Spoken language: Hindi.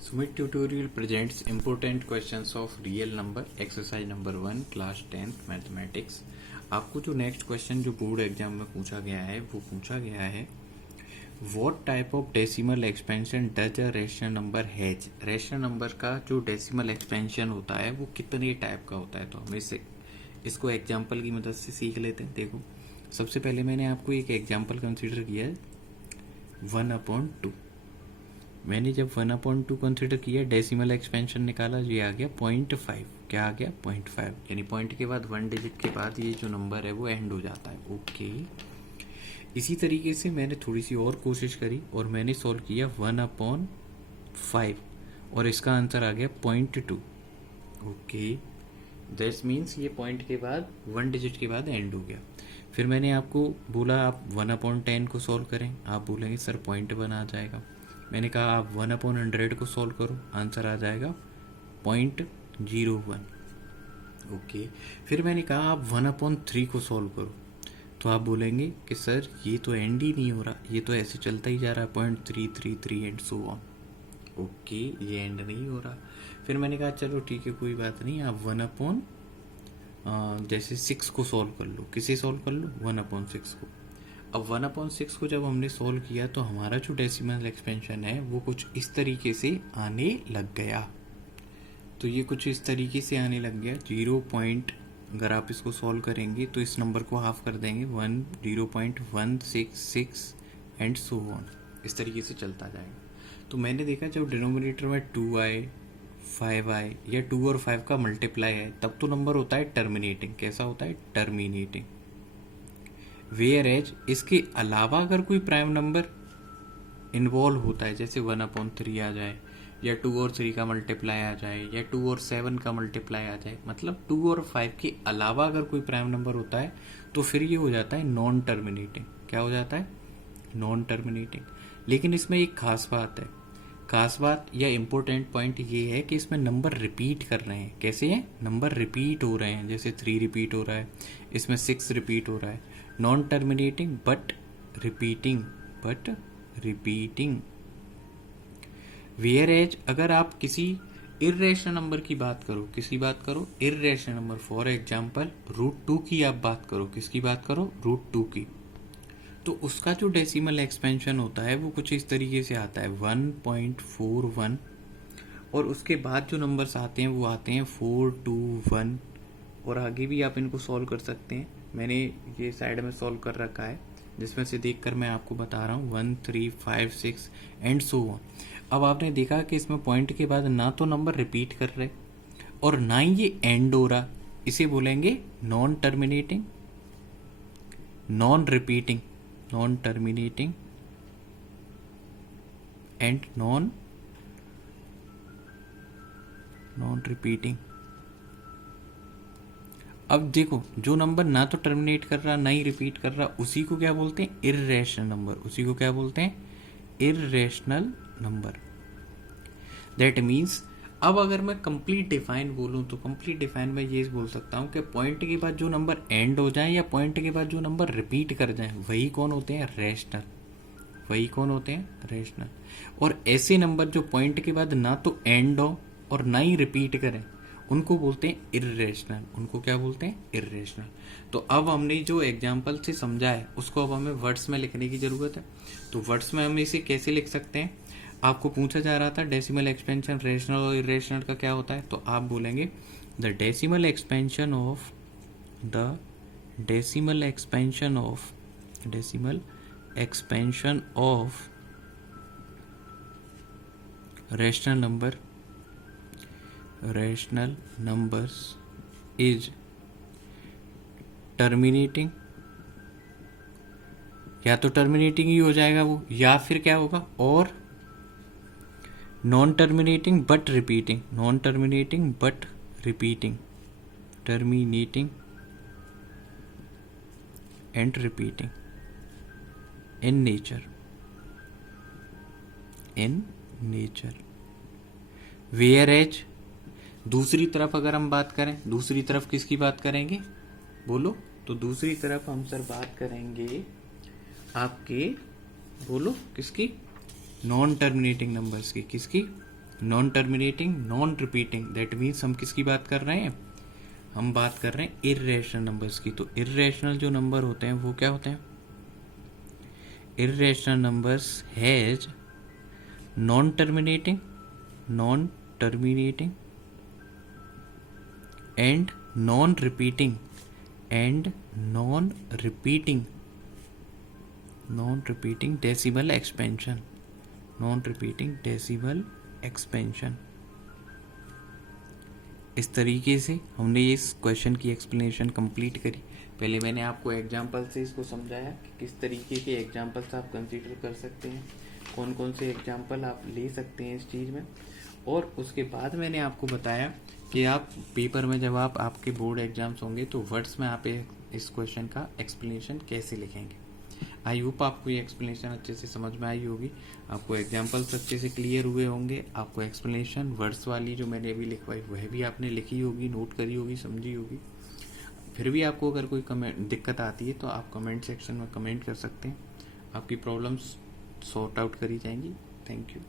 Sumit tutorial presents important questions of real number exercise number 1 class 10th mathematics। आपको जो नेक्स्ट क्वेश्चन जो बोर्ड एग्जाम में पूछा गया है वो पूछा गया है what type of decimal expansion does a rational number has. Rational number का जो डेसिमल एक्सपेंशन होता है वो कितने टाइप का होता है, तो हम इसको एग्जाम्पल की मदद से सीख लेते हैं। देखो, सबसे पहले मैंने आपको एक एग्जाम्पल कंसिडर किया है 1/2। मैंने जब 1/2 कंसिडर किया, डेसिमल एक्सपेंशन निकाला, ये आ गया 0.5। क्या आ गया? 0.5। यानी पॉइंट के बाद 1 डिजिट के बाद ये जो नंबर है वो एंड हो जाता है। ओके, इसी तरीके से मैंने थोड़ी सी और कोशिश करी और मैंने सॉल्व किया 1/5 और इसका आंसर आ गया 0.2। ओके, दैट मीन्स ये पॉइंट के बाद 1 डिजिट के बाद एंड हो गया। फिर मैंने आपको बोला आप 1/10 को सॉल्व करें, आप बोलेंगे सर 0.1 आ जाएगा। मैंने कहा आप 1/100 को सॉल्व करो, आंसर आ जाएगा 0.01। ओके, फिर मैंने कहा आप 1/3 को सॉल्व करो, तो आप बोलेंगे कि सर ये तो एंड ही नहीं हो रहा, ये तो ऐसे चलता ही जा रहा है 0.333 एंड सो ऑन। ओके, ये एंड नहीं हो रहा। फिर मैंने कहा चलो ठीक है, कोई बात नहीं, आप 6 को सॉल्व कर लो। किसे सॉल्व कर लो? 1/6 को। अब 1/6 को जब हमने सॉल्व किया तो हमारा जो डेसिमल एक्सपेंशन है वो कुछ इस तरीके से आने लग गया। तो ये कुछ इस तरीके से आने लग गया 0 पॉइंट। अगर आप इसको सॉल्व करेंगे तो इस नंबर को हाफ कर देंगे 0.166 एंड सो ऑन, इस तरीके से चलता जाएगा। तो मैंने देखा जब डिनोमिनेटर में 2 आए, 5 आए या 2 और 5 का मल्टीप्लाई है, तब तो नंबर होता है टर्मिनेटिंग। कैसा होता है? टर्मिनेटिंग। वेयर एज इसके अलावा अगर कोई प्राइम नंबर इन्वॉल्व होता है, जैसे 1/3 आ जाए या 2 और 3 का मल्टीप्लाई आ जाए या 2 और 7 का मल्टीप्लाई आ जाए, मतलब 2 और 5 के अलावा अगर कोई प्राइम नंबर होता है तो फिर ये हो जाता है नॉन टर्मिनेटिंग। क्या हो जाता है? Non terminating. लेकिन इसमें एक खास बात है, खास बात या इम्पोर्टेंट पॉइंट ये है कि इसमें नंबर रिपीट कर रहे हैं। कैसे हैं? नंबर रिपीट हो रहे हैं, जैसे 3 रिपीट हो रहा है, इसमें 6 रिपीट हो रहा है। Non terminating but repeating, whereas अगर आप किसी इर्रेशनल नंबर की बात करो, किसकी बात करो? Irrational number. फॉर एग्जाम्पल √2 की आप बात करो। किसकी बात करो? √2 की। तो उसका जो डेसिमल एक्सपेंशन होता है वो कुछ इस तरीके से आता है 1.41 और उसके बाद जो नंबर्स आते हैं वो आते हैं 421 और आगे भी आप इनको सॉल्व कर सकते हैं। मैंने ये साइड में सॉल्व कर रखा है जिसमें से देखकर मैं आपको बता रहा हूँ 1, 3, 5, 6 एंड सो ऑन। अब आपने देखा कि इसमें पॉइंट के बाद ना तो नंबर रिपीट कर रहे और ना ही ये एंड हो रहा। इसे बोलेंगे non terminating, non repeating, non terminating and non repeating. अब देखो, जो नंबर ना तो टर्मिनेट कर रहा ना ही रिपीट कर रहा, उसी को क्या बोलते हैं? Irrational number. उसी को क्या बोलते हैं? Irrational number. दैट मीन्स अब अगर मैं कंप्लीट डिफाइन बोलूं तो कंप्लीट डिफाइन में ये बोल सकता हूं कि पॉइंट के बाद जो नंबर एंड हो जाए या पॉइंट के बाद जो नंबर रिपीट कर जाए वही कौन होते हैं? रेशनल। वही कौन होते हैं? रेशनल। और ऐसे नंबर जो पॉइंट के बाद ना तो एंड हो और ना ही रिपीट करें उनको बोलते हैं इर्रेशनल। उनको क्या बोलते हैं? इर्रेशनल। तो अब हमने जो एग्जाम्पल से समझा है उसको अब हमें वर्ड्स में लिखने की जरूरत है। तो वर्ड्स में हम इसे कैसे लिख सकते हैं? आपको पूछा जा रहा था डेसिमल एक्सपेंशन रेशनल और इरेशनल का क्या होता है, तो आप बोलेंगे the decimal expansion of rational numbers is terminating. या तो टर्मिनेटिंग ही हो जाएगा वो, या फिर क्या होगा? और non terminating but repeating, non terminating but repeating, terminating and repeating in nature. Whereas दूसरी तरफ अगर हम बात करें, दूसरी तरफ किसकी बात करेंगे? बोलो। तो दूसरी तरफ हम सर बात करेंगे आपके, बोलो किसकी? नॉन टर्मिनेटिंग नंबर्स की। किसकी? Non terminating, non repeating, that means हम किसकी बात कर रहे हैं, हम बात कर रहे हैं इर्रेशनल नंबर्स की। तो इर्रेशनल जो नंबर होते हैं वो क्या होते हैं, irrational numbers has non terminating and non repeating decimal expansion. इस तरीके से हमने इस क्वेश्चन की एक्सप्लेनेशन कंप्लीट करी। पहले मैंने आपको एग्जाम्पल से इसको समझाया कि किस तरीके के एग्जाम्पल्स आप कंसीडर कर सकते हैं, कौन कौन से एग्जाम्पल आप ले सकते हैं इस चीज़ में। और उसके बाद मैंने आपको बताया कि आप पेपर में जब आपके बोर्ड एग्जाम्स होंगे तो वर्ड्स में आप इस क्वेश्चन का एक्सप्लेनेशन कैसे लिखेंगे। आई होप आपको ये एक्सप्लेनेशन अच्छे से समझ में आई होगी, आपको एग्जाम्पल्स अच्छे से क्लियर हुए होंगे, आपको एक्सप्लेनेशन वर्ड्स वाली जो मैंने अभी लिखवाई वह भी आपने लिखी होगी, नोट करी होगी, समझी होगी। फिर भी आपको अगर कोई दिक्कत आती है तो आप कमेंट सेक्शन में कमेंट कर सकते हैं, आपकी प्रॉब्लम्स सॉर्ट आउट करी जाएंगी। Thank you.